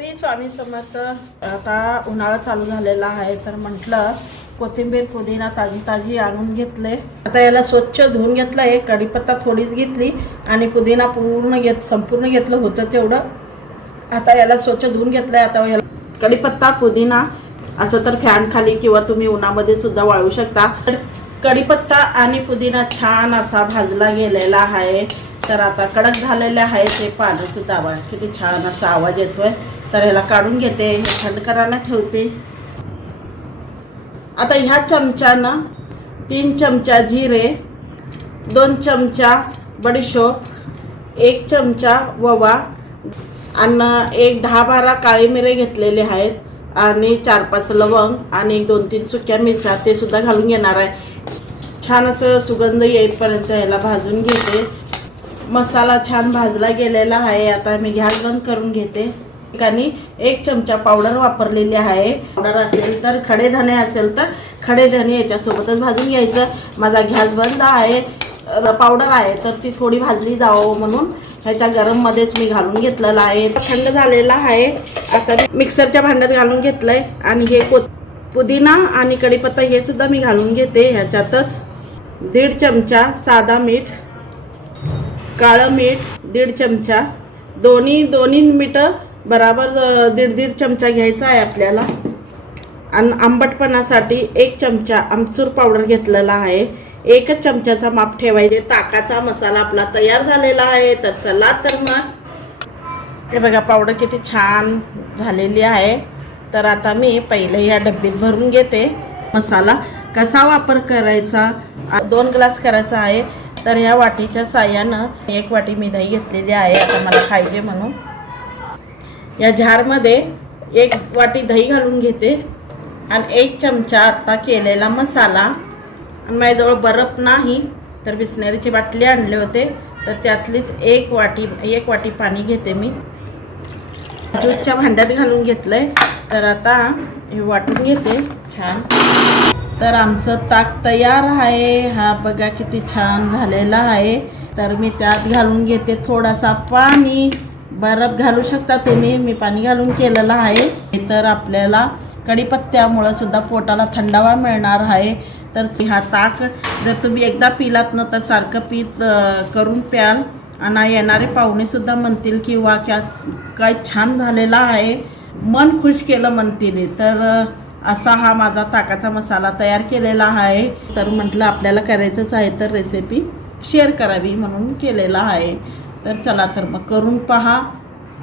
श्री स्वामी समर्थ. आता उन्हाळा चालू झालेला आहे तर म्हटलं कोथिंबीर पुदिना ताजी ताजी आणून घेतले. आता याला स्वच्छ धुवून घेतलं आहे. कढीपत्ता थोडीच घेतली आणि पुदिना संपूर्ण घेतलं होतं तेवढं. आता याला स्वच्छ धुवून घेतलं आहे. आता याला कढीपत्ता पुदिना असं तर फॅन खाली किंवा तुम्ही उन्हामध्ये सुद्धा वाळू शकता. तर कढीपत्ता आणि पुदिना छान असा भाजला गेलेला आहे. तर आता कडक झालेले आहे ते पानं सुद्धा. बघा किती छान असा आवाज येतोय. तर याला काढून घेते, हे थंड करायला ठेवते. आता ह्या चमच्यानं 3 चमचा जिरे, 2 चमचा बडीशोप, 1 चमचा ओवा आणि 10-12 काळे मिरे घेतलेले आहेत आणि 4-5 लवंग आणि 2-3 सुक्या मिरच्या ते सुद्धा घालून घेणार आहे. छान असं सुगंध येईपर्यंत याला भाजून घेते. मसाला छान भाजला गेलेला आहे. आता मी गॅस बंद करून घेते. ठिकाणी 1 चमचा पावडर वापरलेली आहे. पावडर असेल तर खडे धणे असेल तर खडे धणे याच्यासोबतच भाजून घ्यायचं. माझा गॅस बंद आहे. पावडर आहे तर ती थोडी भाजली जावं म्हणून ह्याच्या गरममध्येच मी घालून घेतलेलं आहे. थंड झालेला आहे. आता मिक्सरच्या भांड्यात घालून घेतलंय आणि हे पुदिना आणि कढीपत्ता हे सुद्धा मी घालून घेते. ह्याच्यातच 1.5 चमचा साधा मीठ, काळं मीठ 1.5 चमचा, दोन्ही मीठ बराबर 1.5 चमचा घ्यायचा आहे आपल्याला. आणि आंबटपणासाठी 1 चमचा आमचूर पावडर घेतलेला आहे. 1 चमच्याचा माप ठेवायचे. ताकाचा मसाला आपला तयार झालेला आहे. तर चला तर मग हे बघा पावडर किती छान झालेली आहे. तर आता मी पहिले या डब्बीत भरून घेते. मसाला कसा वापर करायचा, 2 ग्लास करायचा आहे. तर ह्या वाटीच्या साह्यानं 1 वाटी मी दही घेतलेली आहे. आता मला पाहिजे म्हणून या झारमध्ये 1 वाटी दही घालून घेते आणि 1 चमचा आता केलेला मसाला. आणि माझ्याजवळ बर्फ नाही तर बिस्लेरीची बाटली आणले होते तर त्यातलीच 1 वाटी पाणी घेते मी. ज्यूसच्या भांड्यात घालून घेतलंय. तर आता हे वाटून घेते छान. तर आमचं ताक तयार आहे. हा बघा किती छान झालेला आहे. तर मी त्यात घालून घेते थोडासा पाणी. बर्फ घालू शकता तुम्ही, मी पाणी घालून केलेलं आहे. तर आपल्याला कढीपत्त्यामुळं सुद्धा पोटाला थंडावा मिळणार आहे. तर हा ताक जर तुम्ही एकदा पिलात ना तर सारखं करून प्याल आणि येणारे पाहुणेसुद्धा म्हणतील की वा काय छान झालेला आहे, मन खुश केलं म्हणतील. तर असा हा माझा ताकाचा मसाला तयार केलेला आहे. तर म्हटलं आपल्याला करायचंच आहे तर रेसिपी शेअर करावी म्हणून केलेला आहे. तर चला तर मग करून पहा.